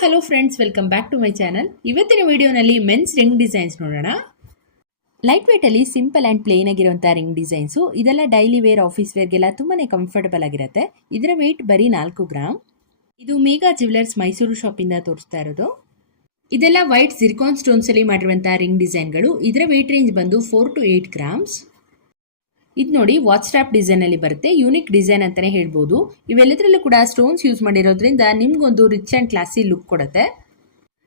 Hello friends, welcome back to my channel. ಇವತ್ತಿನ ವಿಡಿಯೋನಲ್ಲಿ men's ring designs ನೋಡೋಣ. Light weight ಅಲ್ಲಿ ಸಿಂಪಲ್ ಅಂಡ್ ಪ್ಲೇನ್ ಆಗಿರುವಂತಹ ರಿಂಗ್ ಡಿಸೈನ್ಸ್. ಇದೆಲ್ಲ ಡೈಲಿ ವೇರ್, ಆಫೀಸ್ ವೇರ್ಗೆಲ್ಲ ತುಂಬಾನೇ ಕಂಫರ್ಟಬಲ್ ಆಗಿರುತ್ತೆ. ಇದರ ವೇಟ್ ಬರೀ 4 ಗ್ರಾಮ್. ಇದು ಮೇಘಾ ಜ್ಯುವೆಲರ್ಸ್ ಮೈಸೂರು ಶಾಪ್ ಇಂದ ತೋರಿಸ್ತಾ ಇರೋದು. ಇದೆಲ್ಲ ವೈಟ್ ಜಿರ್ಕಾನ್ ಸ್ಟೋನ್ಸ್ ಅಲ್ಲಿ ಮಾಡಿರುವಂತಹ ರಿಂಗ್ ಡಿಸೈನ್ಗಳು. ಇದರ ವೇಟ್ ರೇಂಜ್ ಬಂದು 4 to 8 ಗ್ರಾಮ್ಸ್. ಇದು ನೋಡಿ, ವಾಚ್ ಸ್ಟ್ರಾಪ್ ಡಿಸೈನ್ ಅಲ್ಲಿ ಬರುತ್ತೆ. ಯೂನಿಕ್ ಡಿಸೈನ್ ಅಂತಾನೆ ಹೇಳ್ಬೋದು. ಇವೆಲ್ಲದರಲ್ಲೂ ಕೂಡ ಸ್ಟೋನ್ಸ್ ಯೂಸ್ ಮಾಡಿರೋದ್ರಿಂದ ನಿಮ್ಗೊಂದು ರಿಚ್ ಅಂಡ್ ಕ್ಲಾಸಿ ಲುಕ್ ಕೊಡುತ್ತೆ.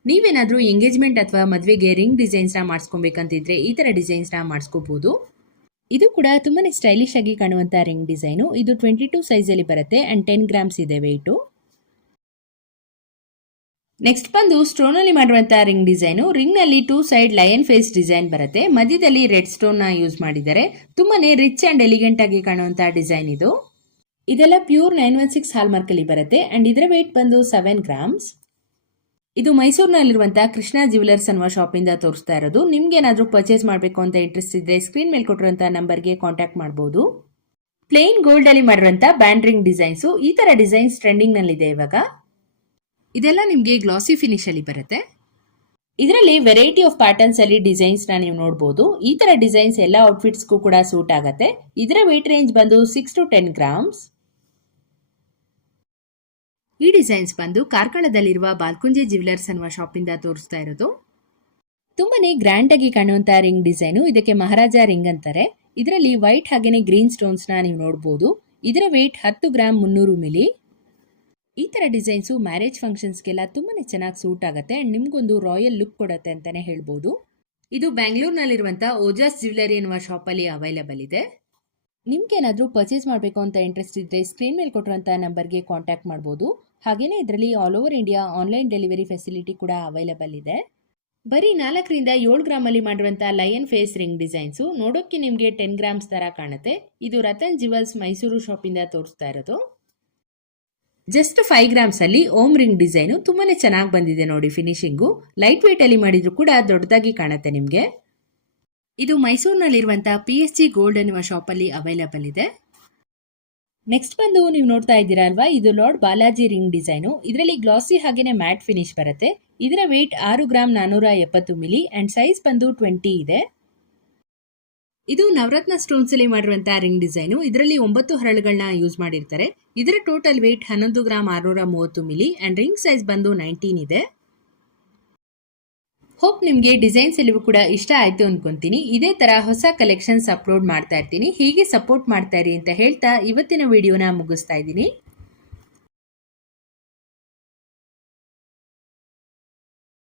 ನೀವೇನಾದ್ರೂ ಎಂಗೇಜ್ಮೆಂಟ್ ಅಥವಾ ಮದುವೆಗೆ ರಿಂಗ್ ಡಿಸೈನ್ಸ್ ನ ಮಾಡಿಸ್ಕೊಬೇಕಂತಿದ್ರೆ ಈ ತರ ಡಿಸೈನ್ಸ್ ನ ಮಾಡಿಸ್ಕೋಬಹುದು. ಇದು ಕೂಡ ತುಂಬಾನೇ ಸ್ಟೈಲಿಶ್ ಆಗಿ ಕಾಣುವಂತ ರಿಂಗ್ ಡಿಸೈನು. ಇದು 22 ಸೈಜ್ ಅಲ್ಲಿ ಬರುತ್ತೆ ಅಂಡ್ 10 ಗ್ರಾಮ್ಸ್ ಇದೆ ವೇಟು. ನೆಕ್ಸ್ಟ್ ಬಂದು ಸ್ಟೋನ್ ಅಲ್ಲಿ ಮಾಡುವಂತಹ ರಿಂಗ್ ಡಿಸೈನು. ರಿಂಗ್ ನಲ್ಲಿ 2 ಸೈಡ್ ಲಯನ್ ಫೇಸ್ ಡಿಸೈನ್ ಬರುತ್ತೆ. ಮಧ್ಯದಲ್ಲಿ ರೆಡ್ ಸ್ಟೋನ್ ನ ಯೂಸ್ ಮಾಡಿದ್ದಾರೆ. ತುಂಬಾನೇ ರಿಚ್ ಅಂಡ್ ಎಲಿಗೆಂಟ್ ಆಗಿ ಕಾಣುವಂತಹ ಡಿಸೈನ್ ಇದು. ಇದೆಲ್ಲ ಪ್ಯೂರ್ 916 ಹಾಲ್ ಮಾರ್ಕ್ ಅಲ್ಲಿ ಬರುತ್ತೆ ಅಂಡ್ ಇದರ ವೇಟ್ ಬಂದು 7 ಗ್ರಾಮ್ಸ್. ಇದು ಮೈಸೂರಿನಲ್ಲಿರುವಂತಹ ಕೃಷ್ಣ ಜ್ಯುವೆಲರ್ಸ್ ಅನ್ನುವ ಶಾಪ್ ಇಂದ ತೋರಿಸ್ತಾ ಇರೋದು. ನಿಮ್ಗೆ ಏನಾದ್ರೂ ಪರ್ಚೇಸ್ ಮಾಡಬೇಕು ಅಂತ ಇಂಟ್ರೆಸ್ಟ್ ಇದ್ರೆ ಸ್ಕ್ರೀನ್ ಮೇಲೆ ಕೊಟ್ಟಿರುವಂತಹ ನಂಬರ್ಗೆ ಕಾಂಟ್ಯಾಕ್ಟ್ ಮಾಡಬಹುದು. ಪ್ಲೇನ್ ಗೋಲ್ಡ್ ಅಲ್ಲಿ ಮಾಡಿರುವಂತಹ ಬ್ಯಾಂಡ್ ರಿಂಗ್ ಡಿಸೈನ್ಸ್. ಈ ತರ ಡಿಸೈನ್ಸ್ ಟ್ರೆಂಡಿಂಗ್ ನಲ್ಲಿ ಇದೆ ಇವಾಗ. ಇದೆಲ್ಲ ನಿಮಗೆ ಗ್ಲಾಸಿ ಫಿನಿಶ್ ಅಲ್ಲಿ ಬರುತ್ತೆ. ಇದರಲ್ಲಿ ವೆರೈಟಿ ಆಫ್ ಪ್ಯಾಟರ್ನ್ಸ್ ಅಲ್ಲಿ ಡಿಸೈನ್ಸ್ ನ ನೀವು ನೋಡಬಹುದು. ಈ ತರ ಡಿಸೈನ್ಸ್ ಎಲ್ಲ ಔಟ್ಫಿಟ್ಸ್ಗೂ ಕೂಡ ಸೂಟ್ ಆಗುತ್ತೆ. ಇದರ ವೇಟ್ ರೇಂಜ್ ಬಂದು 6 to 10 ಗ್ರಾಮ್ಸ್. ಈ ಡಿಸೈನ್ಸ್ ಬಂದು ಕಾರ್ಕಳದಲ್ಲಿರುವ ಬಾಲ್ಕುಂಜೆ ಜ್ಯುವೆಲರ್ಸ್ ಅನ್ನುವ ಶಾಪ್ ಇಂದ ತೋರಿಸ್ತಾ ಇರೋದು. ತುಂಬಾನೇ ಗ್ರ್ಯಾಂಡ್ ಆಗಿ ಕಾಣುವಂತಹ ರಿಂಗ್ ಡಿಸೈನು. ಇದಕ್ಕೆ ಮಹಾರಾಜ ರಿಂಗ್ ಅಂತಾರೆ. ಇದರಲ್ಲಿ ವೈಟ್ ಹಾಗೇನೆ ಗ್ರೀನ್ ಸ್ಟೋನ್ಸ್ ನ ನೀವು ನೋಡಬಹುದು. ಇದರ ವೇಟ್ 10 ಗ್ರಾಮ್ 300 ಮಿಲಿ. ಈ ತರ ಡಿಸೈನ್ಸು ಮ್ಯಾರೇಜ್ ಫಂಕ್ಷನ್ಸ್ಗೆಲ್ಲ ತುಂಬಾನೇ ಚೆನ್ನಾಗಿ ಸೂಟ್ ಆಗುತ್ತೆ ಅಂಡ್ ನಿಮ್ಗೊಂದು ರಾಯಲ್ ಲುಕ್ ಕೊಡುತ್ತೆ ಅಂತಾನೆ ಹೇಳ್ಬೋದು. ಇದು ಬ್ಯಾಂಗ್ಳೂರ್ನಲ್ಲಿರುವಂತಹ ಓಜಾಸ್ ಜ್ಯುವೆಲರಿ ಎನ್ನುವ ಶಾಪ್ ಅಲ್ಲಿ ಅವೈಲೇಬಲ್ ಇದೆ. ನಿಮ್ಗೆ ಏನಾದ್ರೂ ಪರ್ಚೇಸ್ ಮಾಡಬೇಕು ಅಂತ ಇಂಟ್ರೆಸ್ಟ್ ಇದ್ರೆ ಸ್ಕ್ರೀನ್ ಮೇಲೆ ಕೊಟ್ಟಿರುವಂತಹ ನಂಬರ್ಗೆ ಕಾಂಟ್ಯಾಕ್ಟ್ ಮಾಡಬಹುದು. ಹಾಗೇನೆ ಇದರಲ್ಲಿ all over India online delivery facility ಕೂಡ ಅವೈಲೇಬಲ್ ಇದೆ. ಬರೀ 4 ರಿಂದ 7 ಗ್ರಾಮ್ ಅಲ್ಲಿ ಮಾಡಿರುವಂತಹ ಲಯನ್ ಫೇಸ್ ರಿಂಗ್ ಡಿಸೈನ್ಸು ನೋಡೋಕೆ ನಿಮ್ಗೆ 10 ಗ್ರಾಮ್ಸ್ ತರ ಕಾಣುತ್ತೆ. ಇದು ರತನ್ ಜ್ಯುವೆಲ್ಸ್ ಮೈಸೂರು ಶಾಪ್ ಇಂದ ತೋರಿಸ್ತಾ ಇರೋದು. ಜಸ್ಟ್ 5 ಗ್ರಾಮ್ಸ್ ಅಲ್ಲಿ ಓಮ್ ರಿಂಗ್ ಡಿಸೈನು. ತುಂಬಾನೇ ಚೆನ್ನಾಗಿ ಬಂದಿದೆ ನೋಡಿ ಫಿನಿಶಿಂಗು. ಲೈಟ್ ವೇಟ್ ಅಲ್ಲಿ ಮಾಡಿದ್ರು ಕೂಡ ದೊಡ್ಡದಾಗಿ ಕಾಣುತ್ತೆ ನಿಮ್ಗೆ. ಇದು ಮೈಸೂರಿನಲ್ಲಿರುವಂತಹ PSG ಗೋಲ್ಡ್ ಅನ್ನುವ ಶಾಪ್ ಅಲ್ಲಿ ಅವೈಲೇಬಲ್ ಇದೆ. ನೆಕ್ಸ್ಟ್ ಬಂದು ನೀವು ನೋಡ್ತಾ ಇದ್ದೀರಾ ಅಲ್ವಾ, ಇದು ಲಾರ್ಡ್ ಬಾಲಾಜಿ ರಿಂಗ್ ಡಿಸೈನು. ಇದರಲ್ಲಿ ಗ್ಲಾಸಿ ಹಾಗೇನೆ ಮ್ಯಾಟ್ ಫಿನಿಶ್ ಬರುತ್ತೆ. ಇದರ weight 6 gram 470 milli and size ಬಂದು 20 ಇದೆ. ಇದು ನವರತ್ನ ಸ್ಟೋನ್ಸ್ ಅಲ್ಲಿ ಮಾಡಿರುವಂತಹ ರಿಂಗ್ ಡಿಸೈನು. ಇದರಲ್ಲಿ 9 ಹರಳುಗಳನ್ನ ಯೂಸ್ ಮಾಡಿರ್ತಾರೆ. ಇದರ total wait 11 gram 630 milli and ring size ಬಂದು 19 ಇದೆ. ಹೋಪ್ ನಿಮ್ಗೆ ಡಿಸೈನ್ಸ್ ಎಲ್ಲವೂ ಕೂಡ ಇಷ್ಟ ಆಯ್ತು ಅನ್ಕೊಂತೀನಿ. ಇದೇ ತರ ಹೊಸ ಕಲೆಕ್ಷನ್ಸ್ ಅಪ್ಲೋಡ್ ಮಾಡ್ತಾ ಇರ್ತೀನಿ. ಹೀಗೆ ಸಪೋರ್ಟ್ ಮಾಡ್ತಾ ಇರಿ ಅಂತ ಹೇಳ್ತಾ ಇವತ್ತಿನ ವಿಡಿಯೋನ ಮುಗಿಸ್ತಾ ಇದ್ದೀನಿ.